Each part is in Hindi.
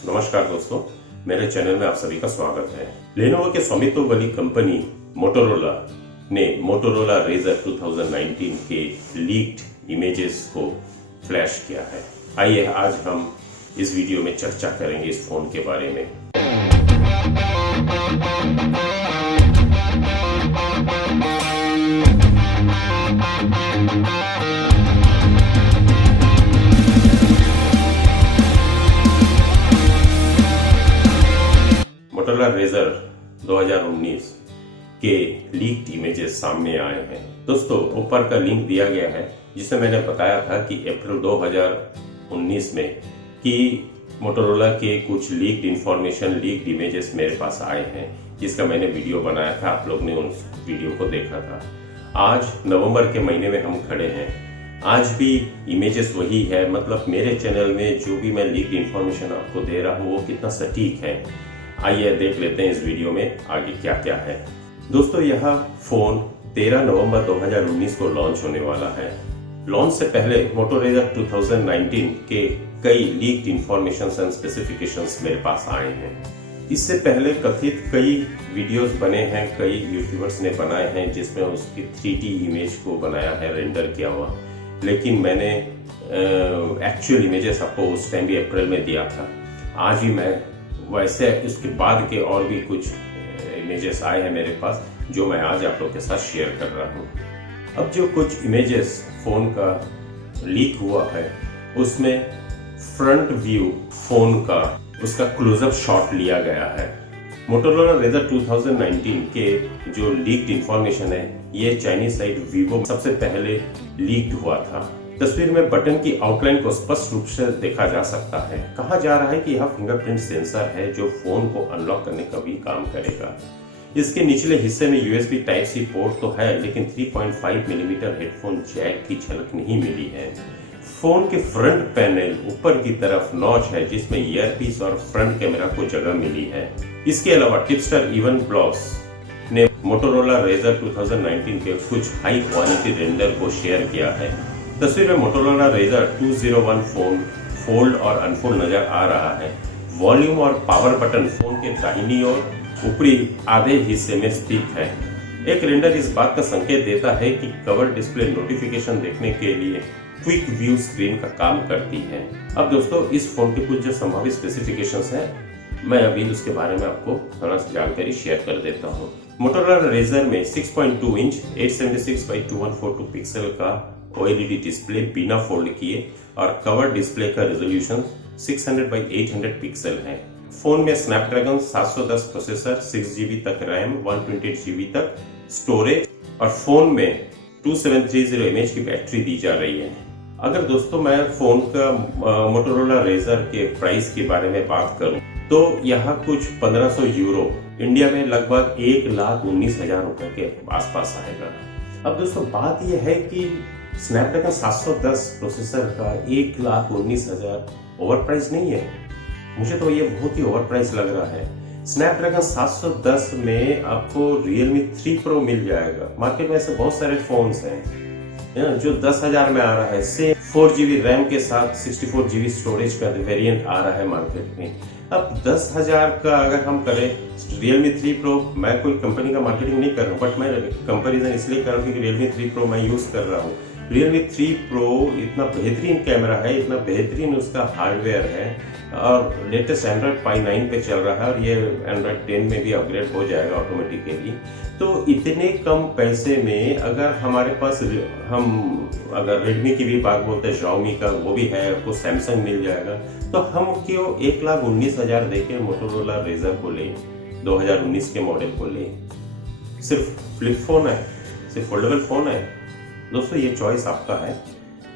नमस्कार दोस्तों, मेरे चैनल में आप सभी का स्वागत है। लेनोवो के स्वामित्व वाली कंपनी मोटोरोला ने मोटोरोला रेजर 2019 के लीक्ड इमेजेस को फ्लैश किया है। आइए आज हम इस वीडियो में चर्चा करेंगे इस फोन के बारे में। मोटोरोला रेजर 2019 के लीक्ड इमेजेस सामने आए हैं। दोस्तों, ऊपर का लिंक दिया गया है जिसमें मैंने बताया था कि अप्रैल 2019 में कि मोटोरोला के कुछ लीक्ड इंफॉर्मेशन, लीक्ड इमेजेस मेरे पास आए हैं, जिसका मैंने वीडियो बनाया था। आप लोग ने उस वीडियो को देखा था। आज नवंबर के महीने में हम खड़े हैं। आज भी इमेजेस वही है, मतलब मेरे चैनल में जो भी मैं लीक्ड इंफॉर्मेशन आपको दे रहा हूँ वो कितना सटीक है। आइए देख लेते हैं इस वीडियो में आगे क्या क्या है। दोस्तों, यह फोन 13 नवंबर 2019 को लॉन्च होने वाला है। लॉन्च से पहले मोटोरोला 2019 के कई लीक्ड इंफॉर्मेशन एंड स्पेसिफिकेशंस मेरे पास आए हैं। इससे पहले कथित कई वीडियोस बने हैं, कई यूट्यूबर्स ने बनाए हैं जिसमें उसकी 3D इमेज को बनाया है, रेंडर किया हुआ। लेकिन मैंने एक्चुअल इमेजेस आपको उस टाइम भी अप्रैल में दिया था। आज भी मैं वैसे उसके बाद के और भी कुछ इमेजेस आए हैं मेरे पास, जो मैं आज आप लोग के साथ शेयर कर रहा हूँ। अब जो कुछ इमेजेस फोन का लीक हुआ है उसमें फ्रंट व्यू फोन का उसका क्लोजअप शॉट लिया गया है। मोटोरोला रेजर 2019 के जो लीक्ड इंफॉर्मेशन है, ये चाइनीज साइट वीवो सबसे पहले लीक्ड हुआ था। तस्वीर में बटन की आउटलाइन को स्पष्ट रूप से देखा जा सकता है। कहा जा रहा है कि यह फिंगरप्रिंट सेंसर है जो फोन को अनलॉक करने का भी काम करेगा। इसके निचले हिस्से में USB Type-C पोर्ट तो है, लेकिन 3.5 मिलीमीटर हेडफोन जैक की झलक नहीं मिली है। फोन के फ्रंट पैनल ऊपर की तरफ नॉच है जिसमें ईयरपीस और फ्रंट कैमरा को जगह मिली है। इसके अलावा टिपस्टर इवन ब्लॉग्स ने मोटोरोला रेजर 2019 के कुछ हाई क्वालिटी रेंडर को शेयर किया है। तस्वीर में मोटोरोला रेजर 201 फोन फोल्ड और अनफोल्ड नजर आ रहा है। वॉल्यूम और पावर बटन फोन के दाहिनी ओर ऊपरी आधे हिस्से में स्थित है। एक रेंडर इस बात का संकेत देता है कि कवर डिस्प्ले नोटिफिकेशन देखने के लिए क्विक व्यू स्क्रीन का काम करती है। अब दोस्तों, इस फोन के कुछ जो संभावित स्पेसिफिकेशंस हैं, मैं अभी उसके बारे में आपको थोड़ा सा जानकारी शेयर कर देता हूँ। मोटोरोला रेजर में 6.2 इंच 876x2142 पिक्सल का OLED डिस्प्ले बिना फोल्ड किए और कवर डिस्प्ले का रेजोल्यूशन 600x800 पिक्सल है। फोन में स्नैपड्रैगन 710 प्रोसेसर, 6GB तक रैम, 128GB तक स्टोरेज और फोन में 2730 mAh की बैटरी दी जा रही है। अगर दोस्तों मैं फोन का मोटोरोला रेजर के प्राइस के बारे में बात करूं तो यह कुछ 1500 यूरो, इंडिया में लगभग 1,19,000 रुपए के आसपास आएगा। अब दोस्तों, बात यह है कि स्नैपड्रैगन 710 प्रोसेसर का 1,19,000 ओवर प्राइस नहीं है। मुझे तो ये बहुत ही ओवर प्राइस लग रहा है। स्नैपड्रैगन 710 में आपको Realme 3 Pro मिल जाएगा। मार्केट में ऐसे बहुत सारे फोन्स हैं जो 10,000 में आ रहा है। से 4GB रैम के साथ 64GB स्टोरेज का वेरिएंट आ रहा है मार्केट में। अब 10,000 का अगर हम करें Realme 3 Pro, मैं कोई कंपनी का मार्केटिंग नहीं कर रहा हूँ, बट मैं कंपैरिजन इसलिए कर रहा हूँ कि Realme 3 Pro मैं यूज कर रहा हूँ। Realme 3 Pro इतना बेहतरीन कैमरा है, इतना बेहतरीन उसका हार्डवेयर है और लेटेस्ट Android Pie 9 पे चल रहा है और ये Android 10 में भी अपग्रेड हो जाएगा ऑटोमेटिकली। तो इतने कम पैसे में अगर हमारे पास हम अगर Redmi की भी बात बोलते हैं, Xiaomi का वो भी है, आपको Samsung मिल जाएगा, तो हम क्यों 1,19,000 देके मोटोरोला रेजर को ले, 2019 के मॉडल को ले। सिर्फ फ्लिप फोन है, सिर्फ फोल्डेबल फोन है। दोस्तों, ये चॉइस आपका है।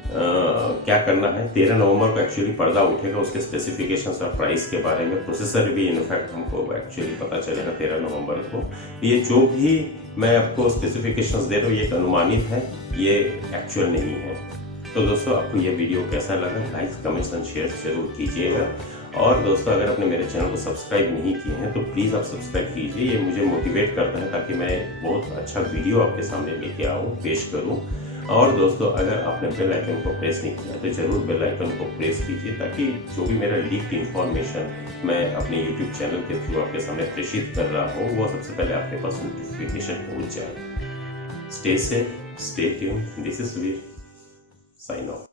क्या करना है। 13 नवंबर को एक्चुअली पर्दा उठेगा उसके स्पेसिफिकेशंस और प्राइस के बारे में। प्रोसेसर भी इनफैक्ट हमको एक्चुअली पता चलेगा 13 नवंबर को। ये जो भी मैं आपको स्पेसिफिकेशंस दे रहा हूँ, ये एक अनुमानित है, ये एक्चुअल नहीं है। तो दोस्तों, आपको ये वीडियो कैसा लगा, लाइक, कमेंट्स एंड शेयर जरूर कीजिएगा। और दोस्तों, अगर आपने मेरे चैनल को सब्सक्राइब नहीं किए हैं तो प्लीज़ आप सब्सक्राइब कीजिए। ये मुझे मोटिवेट करता है ताकि मैं बहुत अच्छा वीडियो आपके सामने लेके आऊँ, पेश करूँ। और दोस्तों, अगर आपने बेल आइकन को प्रेस नहीं किया तो जरूर बेल आइकन को प्रेस कीजिए, ताकि जो भी मेरा लीक्ड इंफॉर्मेशन मैं अपने यूट्यूब चैनल के थ्रू आपके सामने प्रेषित कर रहा हूँ वो सबसे पहले आपके पास नोटिफिकेशन पहुंच जाए। Stay safe, stay tuned. This is Subir, sign of.